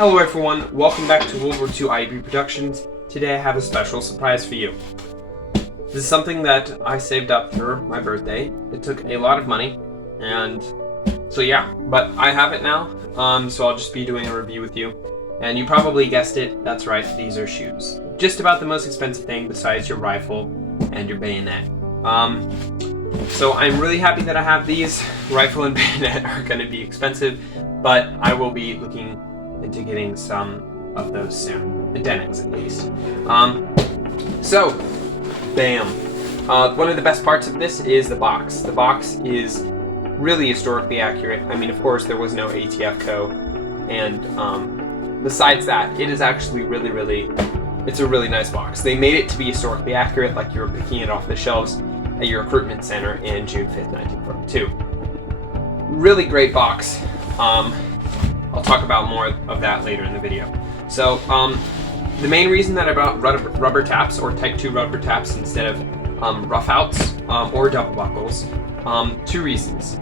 Hello everyone, welcome back to World War II IEB Productions. Today I have a special surprise for you. This is something that I saved up for my birthday. It took a lot of money, and so yeah, but I have it now, so I'll just be doing a review with you. And you probably guessed it, that's right, these are shoes. Just about the most expensive thing besides your rifle and your bayonet. So I'm really happy that I have these. Rifle and bayonet are going to be expensive, but I will be looking into getting some of those soon. Denims at least. So, bam. One of the best parts of this is the box. The box is really historically accurate. I mean, of course, there was no ATF code, and besides that, it is actually it's a really nice box. They made it to be historically accurate, like you were picking it off the shelves at your recruitment center in June 5th, 1942. Really great box. I'll talk about more of that later in the video. So, the main reason that I bought rubber taps, or Type 2 rubber taps, instead of rough outs or double buckles, two reasons.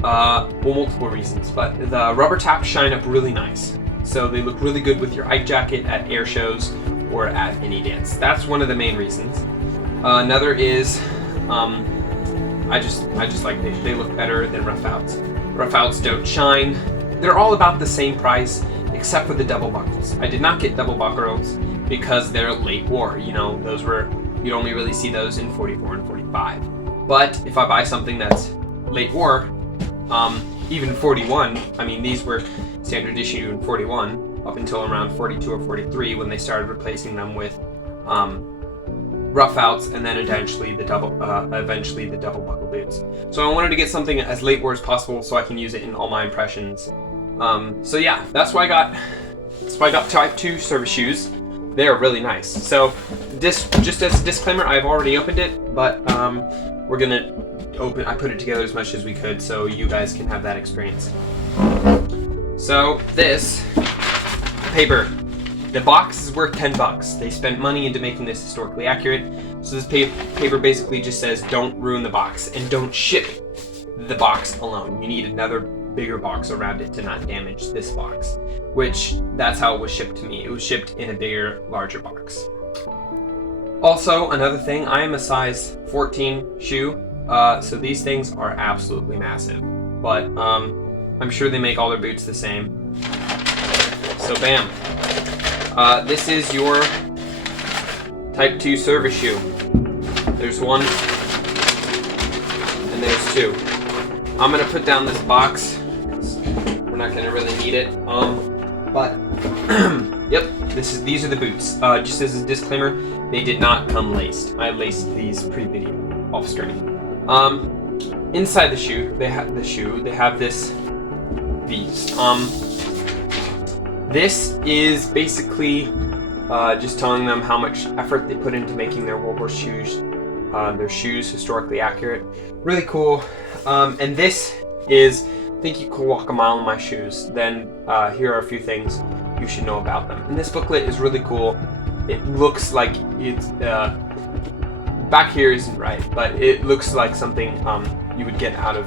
Well, multiple reasons, but the rubber taps shine up really nice. So they look really good with your Ike jacket at air shows or at any dance. That's one of the main reasons. Another is, I just like they look better than rough outs. Rough outs don't shine. They're all about the same price, except for the double buckles. I did not get double buckles because they're late war. You know, you'd only really see those in 44 and 45. But if I buy something that's late war, even 41, I mean, these were standard issue in 41 up until around 42 or 43 when they started replacing them with rough outs, and then eventually the double buckle boots. So I wanted to get something as late war as possible so I can use it in all my impressions. So yeah, that's why I got Type 2 service shoes. They're really nice. So just as a disclaimer, I've already opened it, but we're gonna I put it together as much as we could so you guys can have that experience. So this paper, the box is worth $10. They spent money into making this historically accurate. So this paper basically just says don't ruin the box and don't ship the box alone. You need another bigger box around it to not damage this box, which that's how it was shipped to me. It was shipped in a bigger, larger box. Also, another thing, I am a size 14 shoe, so these things are absolutely massive, but I'm sure they make all their boots the same. So bam. This is your Type 2 service shoe. There's one, and there's two. I'm gonna put down this box, because we're not gonna really need it. But, yep, these are the boots. Just as a disclaimer, they did not come laced. I laced these pre-video, off screen. Inside the shoe, they have these. This is basically just telling them how much effort they put into making their World War shoes, their shoes historically accurate. Really cool. And this is, I think you could walk a mile in my shoes. Then here are a few things you should know about them. And this booklet is really cool. It looks like it's, back here isn't right, but it looks like something you would get out of,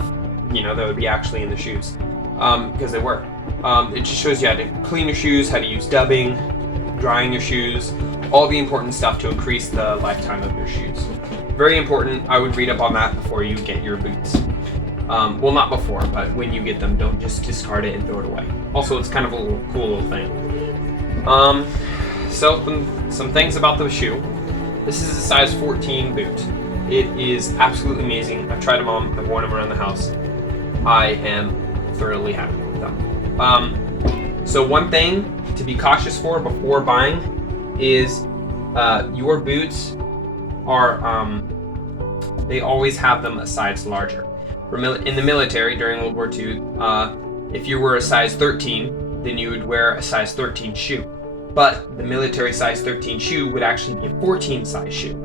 that would be actually in the shoes, because they were. It just shows you how to clean your shoes, how to use dubbing, drying your shoes, all the important stuff to increase the lifetime of your shoes. Very important. I would read up on that before you get your boots. Well, not before, but when you get them, don't just discard it and throw it away. Also, it's kind of a cool little thing. So some things about the shoe. This is a size 14 boot. It is absolutely amazing. I've tried them on. I've worn them around the house. I am thoroughly happy with them. So one thing to be cautious for before buying is your boots are, they always have them a size larger. In the military during World War II, if you were a size 13, then you would wear a size 13 shoe. But the military size 13 shoe would actually be a 14 size shoe.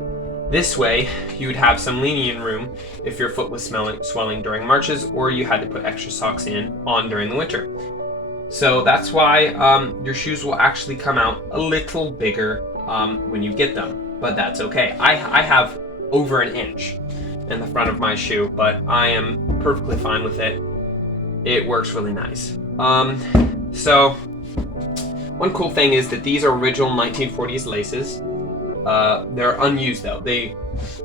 This way, you would have some lenient room if your foot was swelling during marches, or you had to put extra socks on during the winter. So that's why your shoes will actually come out a little bigger when you get them, but that's okay. I have over an inch in the front of my shoe, but I am perfectly fine with it. It works really nice. So One cool thing is that these are original 1940s laces. They're unused though. They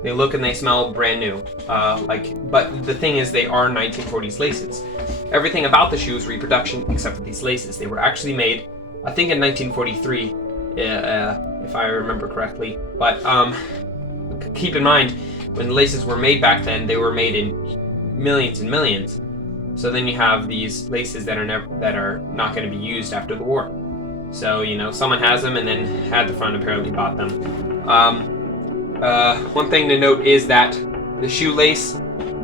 look and they smell brand new. But the thing is, they are 1940s laces. Everything about the shoe is reproduction except for these laces. They were actually made, I think, in 1943, if I remember correctly. But keep in mind, when the laces were made back then, they were made in millions and millions. So then you have these laces that are not going to be used after the war. So, you know, someone has them and then had the front apparently bought them. One thing to note is that the shoelace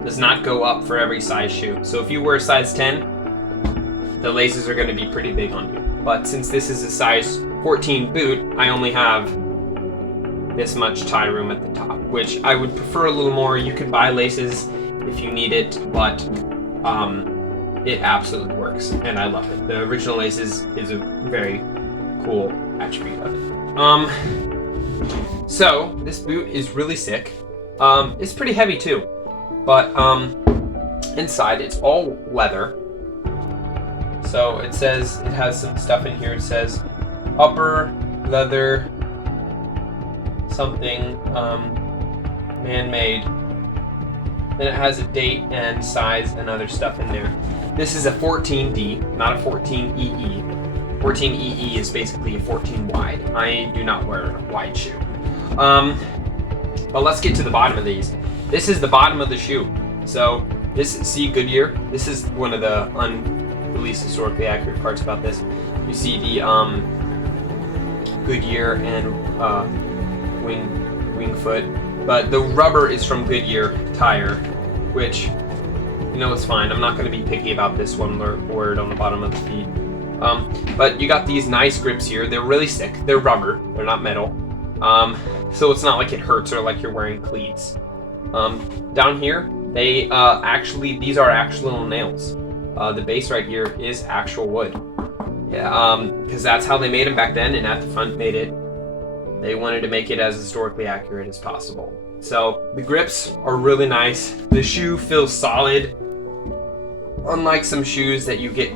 does not go up for every size shoe. So if you wear a size 10, the laces are going to be pretty big on you. But since this is a size 14 boot, I only have this much tie room at the top, which I would prefer a little more. You can buy laces if you need it, but it absolutely works, and I love it. The original laces is a very cool attribute of it. So this boot is really sick. It's pretty heavy too, but inside it's all leather. So it says, it has some stuff in here. It says upper leather something man-made. Then it has a date and size and other stuff in there. This is a 14D, not a 14EE. 14EE is basically a 14 wide. I do not wear a wide shoe. But let's get to the bottom of these. This is the bottom of the shoe. So this, see Goodyear? This is one of the least historically accurate parts about this. You see the Goodyear and wing foot. But the rubber is from Goodyear tire, which, you know, it's fine. I'm not going to be picky about this one word on the bottom of the feet. But you got these nice grips here. They're really sick. They're rubber. They're not metal. So it's not like it hurts or like you're wearing cleats. Down here, these are actual nails. The base right here is actual wood. Yeah, because that's how they made them back then, and at the front they wanted to make it as historically accurate as possible. So the grips are really nice. The shoe feels solid. Unlike some shoes that you get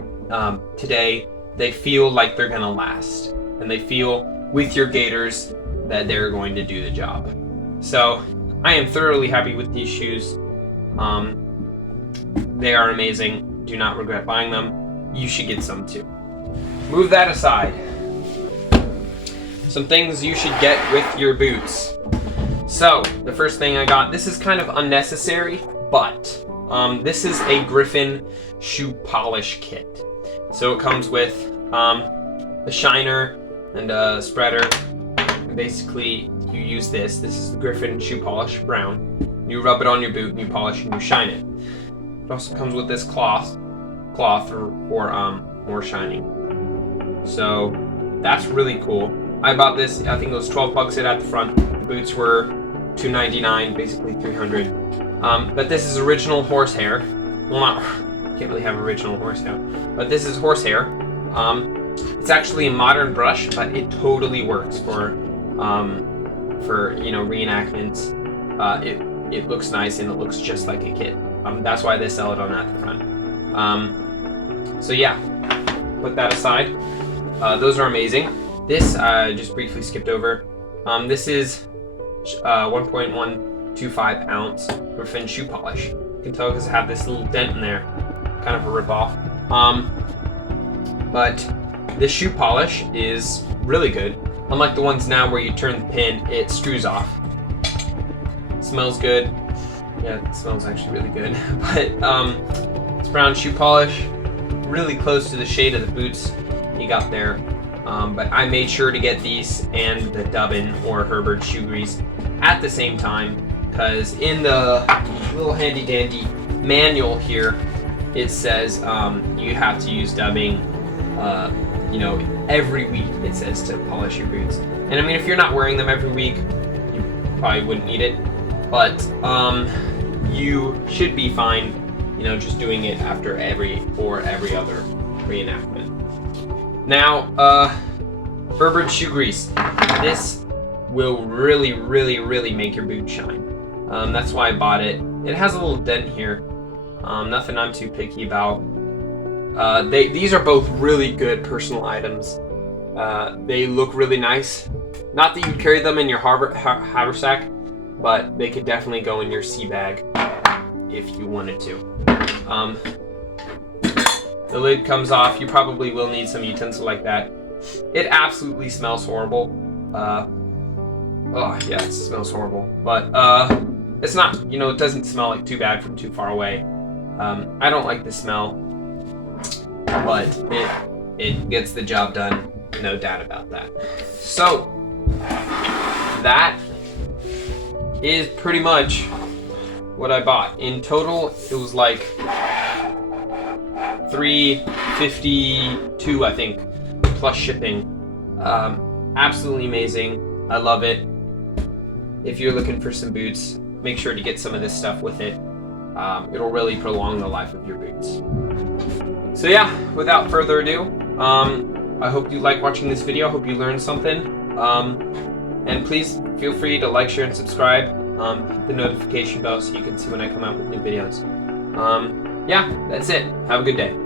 today, they feel like they're gonna last. And they feel, with your gaiters, that they're going to do the job. So I am thoroughly happy with these shoes. They are amazing. Do not regret buying them. You should get some too. Move that aside. Some things you should get with your boots. So, the first thing I got, this is kind of unnecessary, but this is a Griffin shoe polish kit. So it comes with a shiner and a spreader. And basically, you use this. This is the Griffin shoe polish, brown. You rub it on your boot and you polish and you shine it. It also comes with this cloth for more shining. So that's really cool. I bought this, I think it was $12 at the front. The boots were $2.99, basically $300. But this is original horsehair. Well, can't really have original horsehair, but this is horsehair. It's actually a modern brush, but it totally works for you know, reenactments. It looks nice and it looks just like a kit. That's why they sell it on at the front. So yeah, put that aside. Those are amazing. This I just briefly skipped over. This is 1.125 ounce Griffin shoe polish. You can tell because I have this little dent in there, kind of a rip-off. But this shoe polish is really good. Unlike the ones now where you turn the pin, it screws off. It smells good. Yeah, it smells actually really good. But it's brown shoe polish, really close to the shade of the boots you got there. But I made sure to get these and the Dubbin or Herbert shoe grease at the same time, because in the little handy dandy manual here, it says you have to use dubbing, you know, every week. It says to polish your boots. And I mean, if you're not wearing them every week, you probably wouldn't need it. But you should be fine, you know, just doing it after every other reenactment. Now, Herbert shoe grease. This will really, really, really make your boot shine. That's why I bought it. It has a little dent here. Nothing I'm too picky about. These are both really good personal items. They look really nice. Not that you'd carry them in your haversack, but they could definitely go in your sea bag if you wanted to. The lid comes off. You probably will need some utensil like that. It absolutely smells horrible. Oh yeah, it smells horrible. But it's not, it doesn't smell like too bad from too far away. I don't like the smell, but it gets the job done. No doubt about that. So that is pretty much what I bought. In total, it was like $352, I think, plus shipping. Absolutely amazing. I love it. If you're looking for some boots, make sure to get some of this stuff with it. It'll really prolong the life of your boots. So yeah, without further ado, I hope you like watching this video. I hope you learned something. And please feel free to like, share, and subscribe. Hit the notification bell so you can see when I come out with new videos. Yeah, that's it. Have a good day.